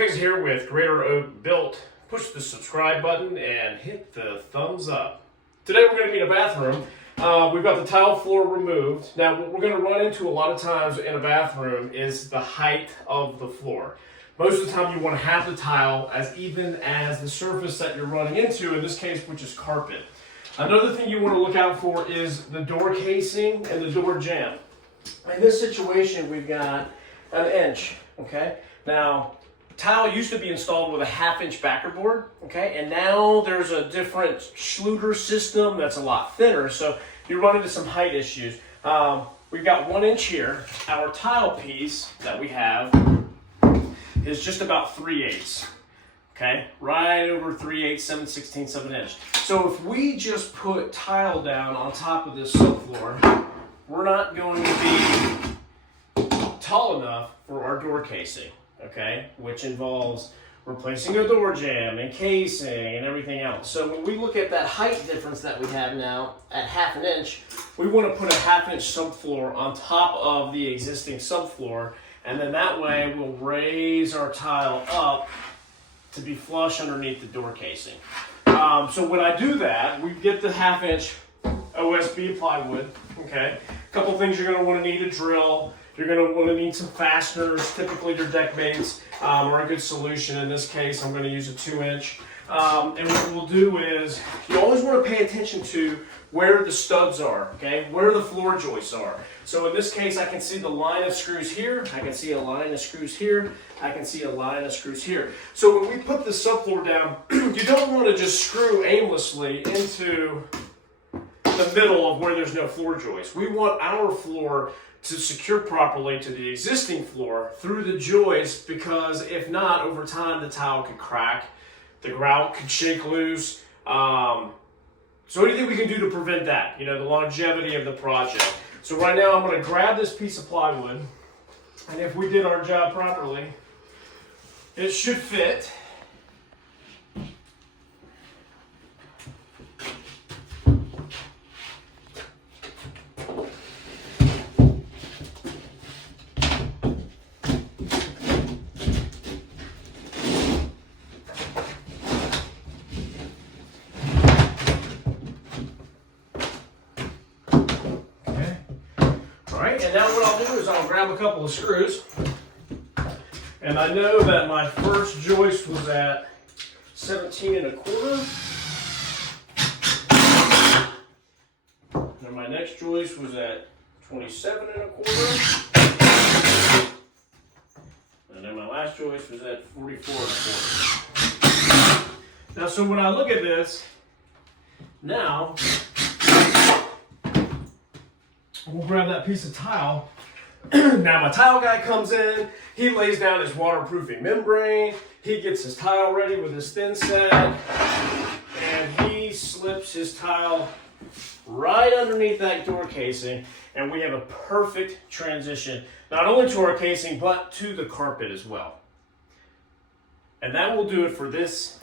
Fix It here with Greater Oak Built. Push the subscribe button and hit the thumbs up. Today we're going to be in a bathroom. We've got the tile floor removed. Now what we're going to run into a lot of times in a bathroom is the height of the floor. Most of the time you want to have the tile as even as the surface that you're running into, in this case, which is carpet. Another thing you want to look out for is the door casing and the door jamb. In this situation, we've got an inch, okay? Now, tile used to be installed with a 1/2-inch backer board, okay? And now there's a different Schluter system that's a lot thinner, so you run into some height issues. We've got 1 inch here. Our tile piece that we have is just about 3/8, okay? Right over 3/8, 7/16 of an inch. So if we just put tile down on top of this subfloor, we're not going to be tall enough for our door casing, okay? Which involves replacing a door jamb and casing and everything else. So when we look at that height difference that we have now at 1/2 inch, we want to put a 1/2 inch subfloor on top of the existing subfloor, and then that way we'll raise our tile up to be flush underneath the door casing. So when I do that, we get the 1/2 inch OSB plywood, okay? A couple things you're going to want to need: a drill. You're going to want to need some fasteners. Typically your deck baits are a good solution. In this case, I'm going to use a 2 inch. And what we'll do is, you always want to pay attention to where the studs are, okay? Where the floor joists are. So in this case, I can see the line of screws here. I can see a line of screws here. I can see a line of screws here. So when we put the subfloor down, you don't want to just screw aimlessly into the middle of where there's no floor joist. We want our floor to secure properly to the existing floor through the joist, because if not, over time the tile could crack, the grout could shake loose. So anything we can do to prevent that, you know, the longevity of the project. So right now I'm going to grab this piece of plywood, and if we did our job properly, it should fit. And now what I'll do is I'll grab a couple of screws, and I know that my first joist was at 17 1/4, and my next joist was at 27 1/4, and then my last joist was at 44 1/4. Now, so when I look at this, now we'll grab that piece of tile. Now my tile guy comes in, he lays down his waterproofing membrane, he gets his tile ready with his thin set, and he slips his tile right underneath that door casing, and we have a perfect transition, not only to our casing, but to the carpet as well. And that will do it for this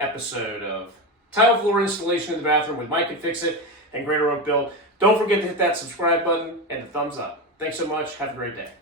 episode of Tile Floor Installation in the Bathroom with Mike and Fix It and Greater Oak Built. Don't forget to hit that subscribe button and the thumbs up. Thanks so much. Have a great day.